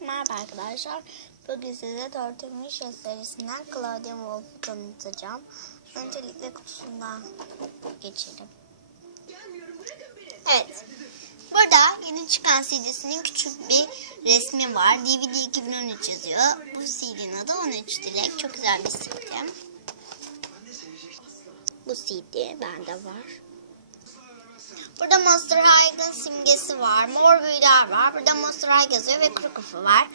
Merhaba arkadaşlar. Bugün size Tortumuş serisinden Claudia Wolf'u tanıtacağım. Öncelikle kutusundan geçelim. Evet. Burada yeni çıkan CD'sinin küçük bir resmi var. DVD 2013 yazıyor. Bu CD'nin adı 13 Dilek. Çok güzel bir CD. Bu CD bende var. Burada Monster High'ın simgesi var. Mor büyüler var. Burada Monster High yazıyor ve kuru kafa var.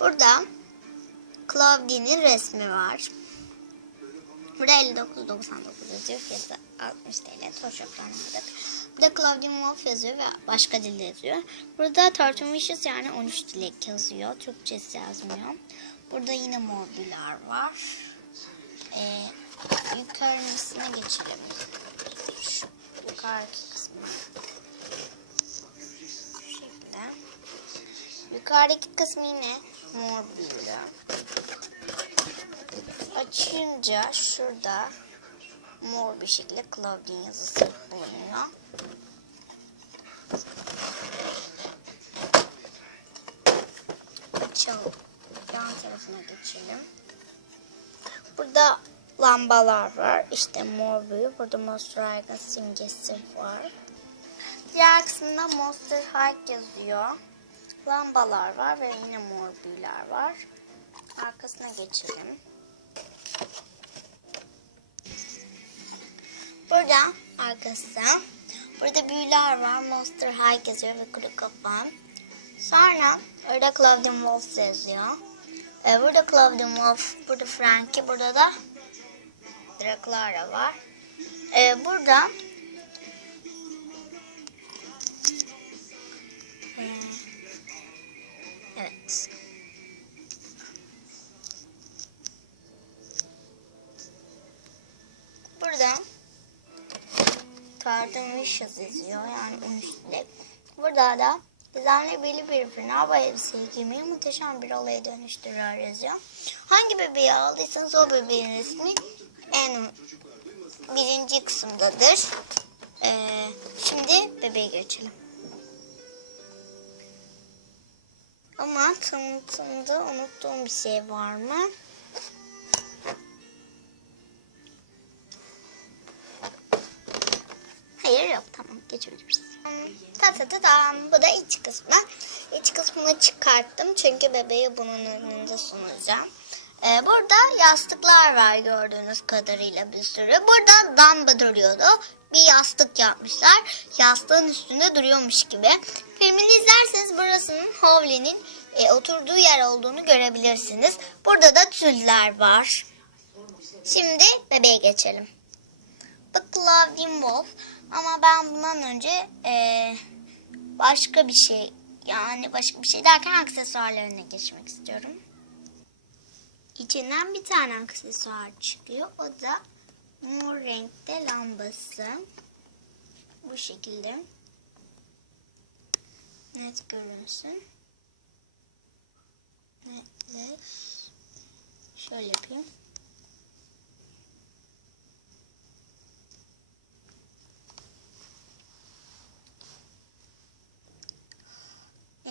Burada Claudia'nın resmi var. Burada 59.99 yazıyor. Fiyatı 60 TL. Toşoplarını aldık. Burada Claudia Wolf yazıyor ve başka dilde yazıyor. Burada Tortumicious yani 13 dilek yazıyor. Türkçesi yazmıyor. Burada yine mor büyüler var. Ee, yukarısına geçelim. Şu yukarıdaki şekilde. Yukarıdaki kısmı yine mor büyülü. Açınca şurada mor bir şekilde Claudine yazısı bulunuyor. Açalım. Yan tarafına geçelim. Burada lambalar var. İşte mor büyü. Burada Monster High'ın simgesi var. Diğer kısmında Monster High yazıyor. Lambalar var ve yine mor büyüler var. Arkasına geçelim. Burada arkası. Burada büyüler var. Monster High yazıyor ve kuru kafan. Sonra orada Claudine Wolf yazıyor. Ee, burada Claudine Wolf, burada Frankie, burada da Draclara var. Ee, burada Cartoon Wishes yazıyor yani 13 dilek. Burada da gizemli belli bir fırına bu elbiseyi giymeyi muhteşem bir olaya dönüştürüyor yazıyor. Hangi bebeği aldıysanız o bebeğin resmi en birinci kısımdadır. Ee, şimdi bebeğe geçelim. Ama tanıtımda unuttuğum bir şey var mı? Tamam geçebiliriz. Ta ta ta tam bu da iç kısmı. İç kısmını çıkarttım çünkü bebeği bunun önünde sunacağım. Ee, burada yastıklar var gördüğünüz kadarıyla bir sürü. Burada damba duruyordu. Bir yastık yapmışlar. Yastığın üstünde duruyormuş gibi. Filmini izlerseniz burasının Howley'nin e, oturduğu yer olduğunu görebilirsiniz. Burada da tüller var. Şimdi bebeğe geçelim. Bu Claudine Wolf. Ama ben bundan önce eee, başka bir şey yani başka bir şey derken aksesuarlarına geçmek istiyorum. İçinden bir tane aksesuar çıkıyor. O da mor renkte lambası. Bu şekilde. Net görünsün. Netleş. Şöyle yapayım.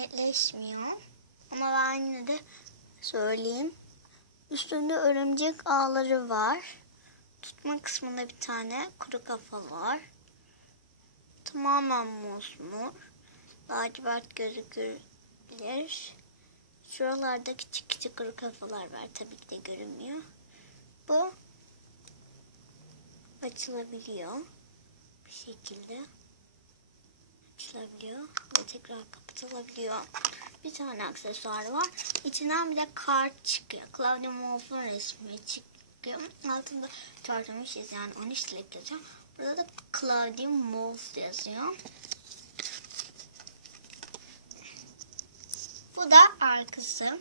Netleşmiyor. Ama ben yine de söyleyeyim. Üstünde örümcek ağları var. Tutma kısmında bir tane kuru kafa var. Tamamen mosmor. Lacivert gözükür. Şuralarda küçük küçük kuru kafalar var. Tabii ki de görünmüyor. Bu açılabiliyor. Bir şekilde açılabiliyor ve tekrar kapatılabiliyor. Bir tane aksesuar var. İçinden bir de kart çıkıyor. Claudia Wolf'un resmi çıkıyor. Altında tartılmışız yani 13 dilek yazıyor. Burada da Claudia Wolf yazıyor. Bu da arkası.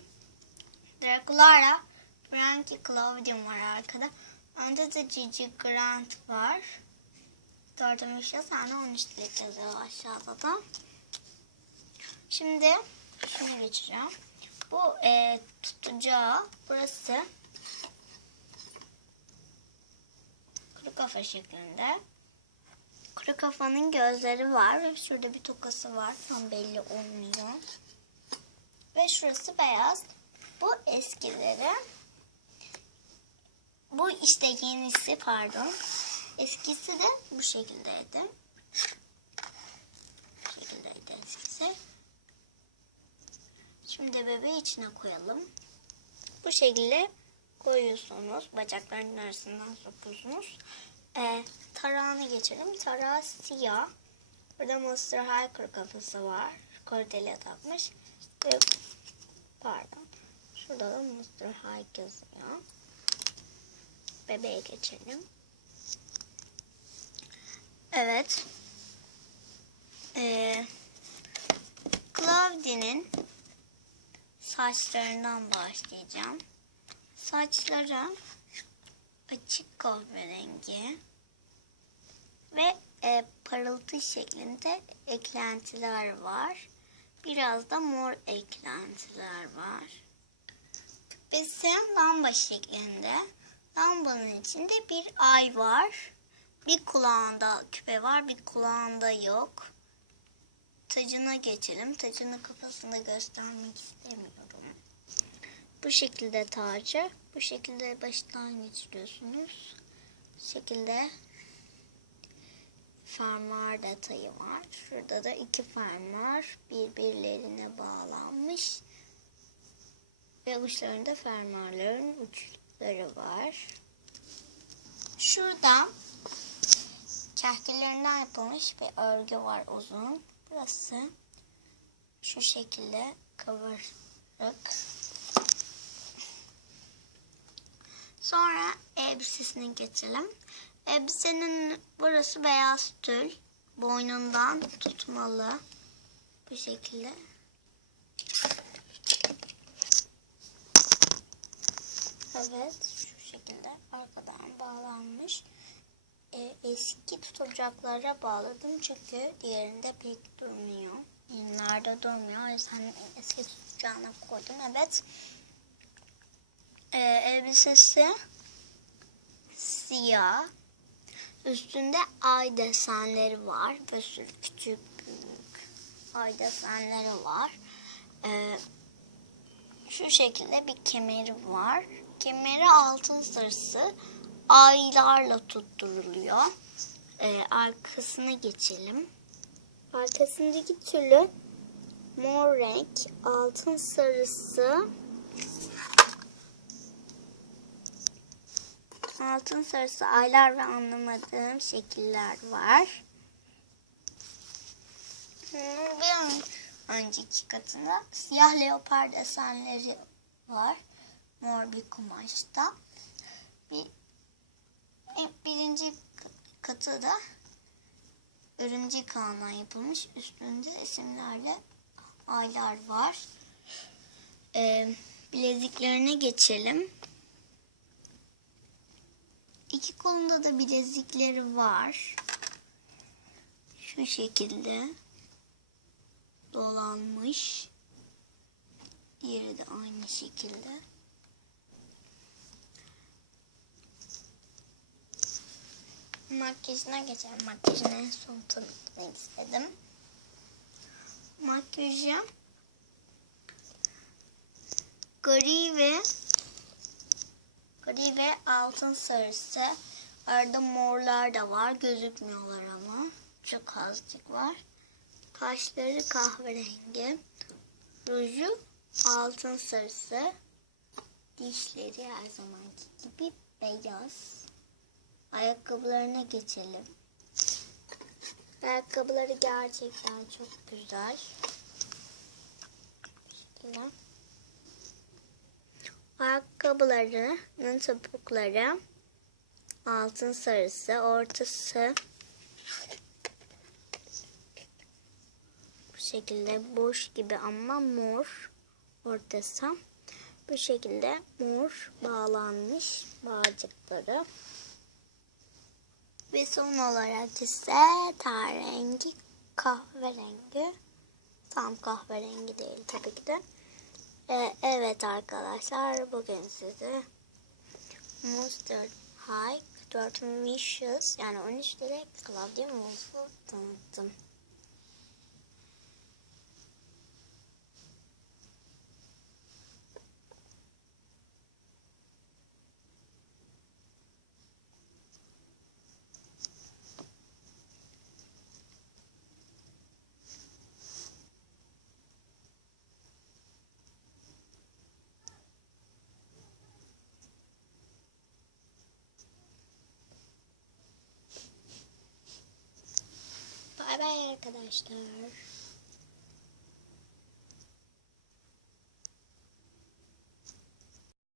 Draculara Frankie Claudium var arkada. Önde de Gigi Grant var. Sen de 13 dilek yazıyor aşağıda da. Şimdi şunu geçeceğim. Bu e, tutacağı burası kuru kafa şeklinde. Kuru kafanın gözleri var ve şurada bir tokası var. Tam belli olmuyor. Ve şurası beyaz. Bu eskileri. Bu işte yenisi pardon. Eskisi de bu şekildeydi. Bu şekildeydi eskisi. Şimdi bebeği içine koyalım. Bu şekilde koyuyorsunuz. Bacaklarının arasından sokuyorsunuz. Ee, tarağını geçelim. Tarağı siyah. Burada Monster High kuru kafası var. Kordele takmış. Ve pardon. Şurada da Monster High yazıyor. Bebeğe geçelim. Evet. Ee, Claudia'nın saçlarından başlayacağım. Saçları açık kahverengi ve e, parıltı şeklinde eklentiler var. Biraz da mor eklentiler var. Küpesi lamba şeklinde. Lambanın içinde bir ay var. Bir kulağında küpe var, bir kulağında yok. Tacına geçelim. Tacını kafasında göstermek istemiyorum. Bu şekilde tacı. Bu şekilde baştan geçiriyorsunuz. Bu şekilde fermuar detayı var. Şurada da iki fermuar birbirlerine bağlanmış. Ve uçlarında fermuarların uçları var. Şurada kahkelerinden yapılmış bir örgü var uzun. Burası şu şekilde kıvırık. Sonra elbisesine geçelim. Elbisenin burası beyaz tül. Boynundan tutmalı. Bu şekilde. Evet şu şekilde arkadan bağlanmış. Ee, eski tutacaklara bağladım çünkü diğerinde pek durmuyor. Yenilarda durmuyor. O yüzden eski tutacağına koydum. Evet. Ee, elbisesi siyah. Üstünde ay desenleri var. Bir küçük büyük ay desenleri var. Ee, şu şekilde bir kemeri var. Kemeri altın sarısı aylarla tutturuluyor. Ee, arkasına geçelim. Arkasındaki tülü mor renk, altın sarısı, altın sarısı aylar ve anlamadığım şekiller var. Hmm, Bir önceki katında siyah leopar desenleri var. Mor bir kumaşta. Bir, birinci katı da örümcek ağından yapılmış. Üstünde isimlerle aylar var. Ee, bileziklerine geçelim. İki kolunda da bilezikleri var. Şu şekilde dolanmış. Diğeri de aynı şekilde. Makyajına geçelim. Makyajını en son tanıtmak istedim. Makyajı gri ve gri ve altın sarısı. Arada morlar da var. Gözükmüyorlar ama. Çok azıcık var. Kaşları kahverengi. Ruju altın sarısı. Dişleri her zamanki gibi beyaz. Ayakkabılarına geçelim. Ayakkabıları gerçekten çok güzel. Şöyle. Ayakkabılarının topukları altın sarısı, ortası bu şekilde boş gibi ama mor ortası. Bu şekilde mor bağlanmış bağcıkları. Ve son olarak ise rengi kahverengi. Tam kahverengi değil tabii ki de. Ee, evet arkadaşlar bugün size Monster High 4 Wishes yani 13 direkt Claudia Wolf'u tanıttım. Bay bay arkadaşlar.